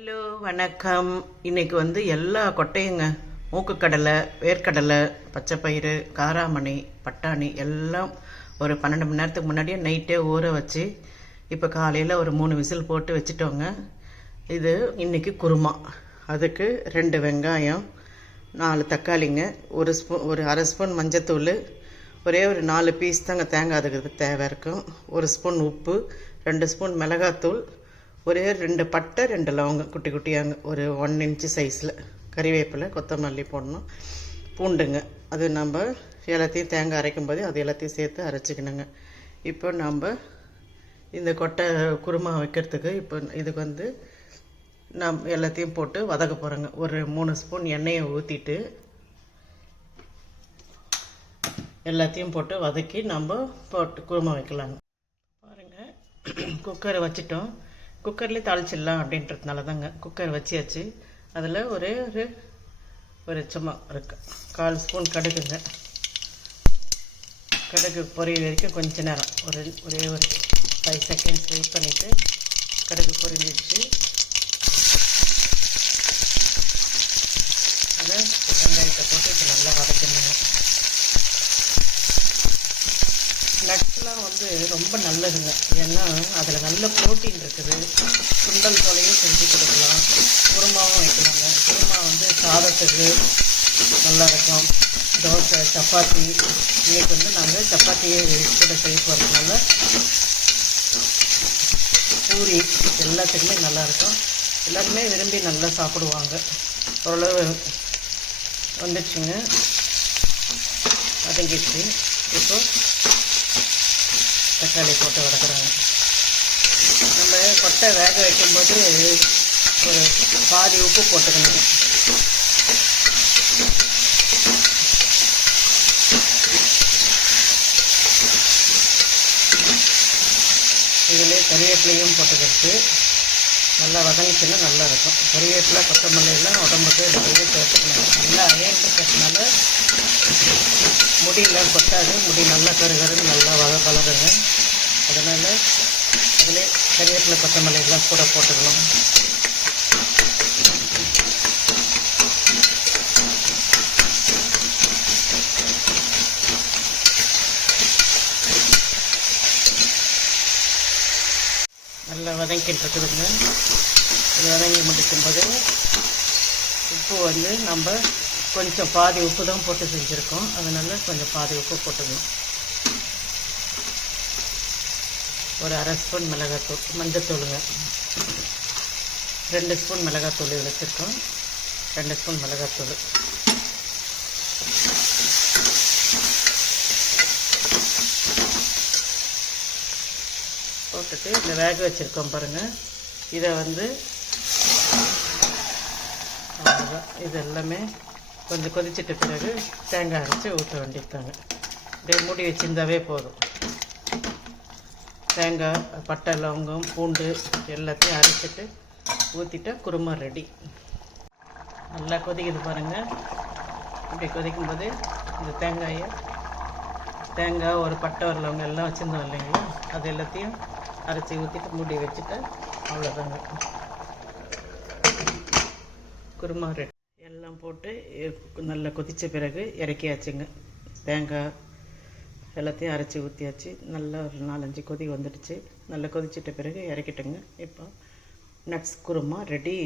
Hello வணக்கம். இன்னைக்கு வந்து எல்லா கொட்டையுங்க. மூக்குக்கடலை வேர்க்கடலை பச்சைப்பயிறு காராமணி பட்டாணி எல்லாம் ஒரு பன்னெண்டு மணி நேரத்துக்கு முன்னாடியே நைட்டே ஊற வச்சு இப்போ காலையில் ஒரு மூணு விசில் போட்டு வச்சுட்டோங்க. இது இன்னைக்கு குருமா. அதுக்கு ரெண்டு வெங்காயம் நாலு தக்காளிங்க ஒரு ஸ்பூன் ஒரு அரை ஸ்பூன் மஞ்சத்தூள் ஒரே ஒரு நாலு பீஸ் தாங்க தேங்காய் அதுக்கு தேவை இருக்கும். ஒரு ஸ்பூன் உப்பு ரெண்டு ஸ்பூன் மிளகாத்தூள் ஒரே ரெண்டு பட்டை ரெண்டு லவங்கம் குட்டி குட்டியாங்க. ஒரு ஒன் இன்ச்சு சைஸில் கறிவேப்பிலை கொத்தமல்லி போடணும். பூண்டுங்க. அது நம்ம எல்லாத்தையும் தேங்காய் அரைக்கும் போது அது எல்லாத்தையும் சேர்த்து அரைச்சிக்கணுங்க. இப்போ நம்ம இந்த கொட்டை குருமா வைக்கிறதுக்கு இப்போ இதுக்கு வந்து நம் எல்லாத்தையும் போட்டு வதக்க போகிறோங்க ஒரு மூணு ஸ்பூன் எண்ணெயை ஊற்றிட்டு எல்லாத்தையும் போட்டு வதக்கி நம்ம போட்டு குருமா வைக்கலாங்க. பாருங்கள் குக்கரை வச்சிட்டோம். குக்கர்லேயே தாளிச்சிடலாம் அப்படின்றதுனால தாங்க. குக்கர் வச்சியாச்சு. அதில் ஒரே ஒரு ஒரு சும்மா ஒரு கால் ஸ்பூன் கடுகுங்க. கடுகு பொரியல் வரைக்கும் கொஞ்ச நேரம். ஒரு ஒரே ஒரு ஃபைவ் செகண்ட்ஸ் வெயிட் பண்ணிவிட்டு கடுகு பொரிஞ்சிடுச்சு அதை வெங்காயத்தை போட்டு இப்போ நல்லா வதக்கணுங்க நட்ஸ்லாம் வந்து ரொம்ப நல்லதுங்க. ஏன்னா அதில் நல்ல ப்ரோட்டீன் இருக்குது. சுண்டல் தொலையும் செஞ்சு கொடுக்கலாம். குருமாவும் வைக்கலாங்க. குருமா வந்து சாதத்துக்கு நல்லா இருக்கும் தோசை சப்பாத்தி. இன்னைக்கு வந்து நாங்கள் சப்பாத்தியே கூட செய்ய போகிறதுனால பூரி எல்லாத்துக்குமே நல்லாயிருக்கும். எல்லாருமே விரும்பி நல்லா சாப்பிடுவாங்க. ஓரளவு வந்துடுச்சுங்க. வதங்கிடுச்சு இப்போ தக்காளி போட்டு வதக்குறாங்க. நம்ம கொட்டை வேக வைக்கும்போது ஒரு பாதி உப்பு போட்டுக்கணும். இதில் கறிவேப்பிலையும் போட்டுக்கிட்டு நல்லா வதங்கிச்சுன்னா நல்லா இருக்கும். கறிவேப்பிலை கொத்தமல்லி எல்லாம் உடம்புக்கு முடியெல்லாம் கொட்டாது. முடி நல்லா கருகருன்னு நல்லா வள வளருங்க. அதனால் அதிலே கறிவேப்பிலை கொத்தமல்லி எல்லாம் கூட போட்டுக்கலாம் நல்லா வதங்கிட்டு இருக்குதுங்க இது வதங்கி முடிக்கும்போது உப்பு வந்து நம்ம கொஞ்சம் பாதி உப்பு தான் போட்டு செஞ்சுருக்கோம். அதனால் கொஞ்சம் பாதி உப்பு போட்டுக்கணும். ஒரு அரை ஸ்பூன் மிளகாத்தூள் மஞ்சத்தூளுங்க. ரெண்டு ஸ்பூன் மிளகாத்தூள் வச்சுருக்கோம் ரெண்டு ஸ்பூன் மிளகாத்தூள். போட்டுட்டு இந்த வேக வச்சுருக்கோம் பாருங்கள் இதை வந்து இது எல்லாமே கொஞ்சம் கொதிச்சிட்ட பிறகு தேங்காய் அரைச்சி ஊற்ற வேண்டியிருக்காங்க அப்படியே மூடி வச்சிருந்தாவே போதும். தேங்காய் பட்டை லவங்கம் பூண்டு எல்லாத்தையும் அரைச்சிட்டு ஊற்றிட்டா குருமா ரெடி நல்லா கொதிக்குது பாருங்கள் இப்படி கொதிக்கும்போது இந்த தேங்காயை தேங்காய் ஒரு பட்டை ஒரு எல்லாம் வச்சுருந்தோம் இல்லைங்களா? அது எல்லாத்தையும் அரைச்சி ஊற்றிட்டு மூடி வச்சுட்டு அவ்வளோதாங்க குருமா ரெடி எல்லாம் போட்டு நல்லா கொதித்த பிறகு இறக்கியாச்சுங்க. தேங்காய் எல்லாத்தையும் அரைச்சி ஊற்றியாச்சு நல்லா ஒரு நாலஞ்சு கொதி வந்துடுச்சு. நல்லா கொதிச்சிட்ட பிறகு இறக்கிட்டுங்க. இப்போ நட்ஸ் குருமா ரெடி.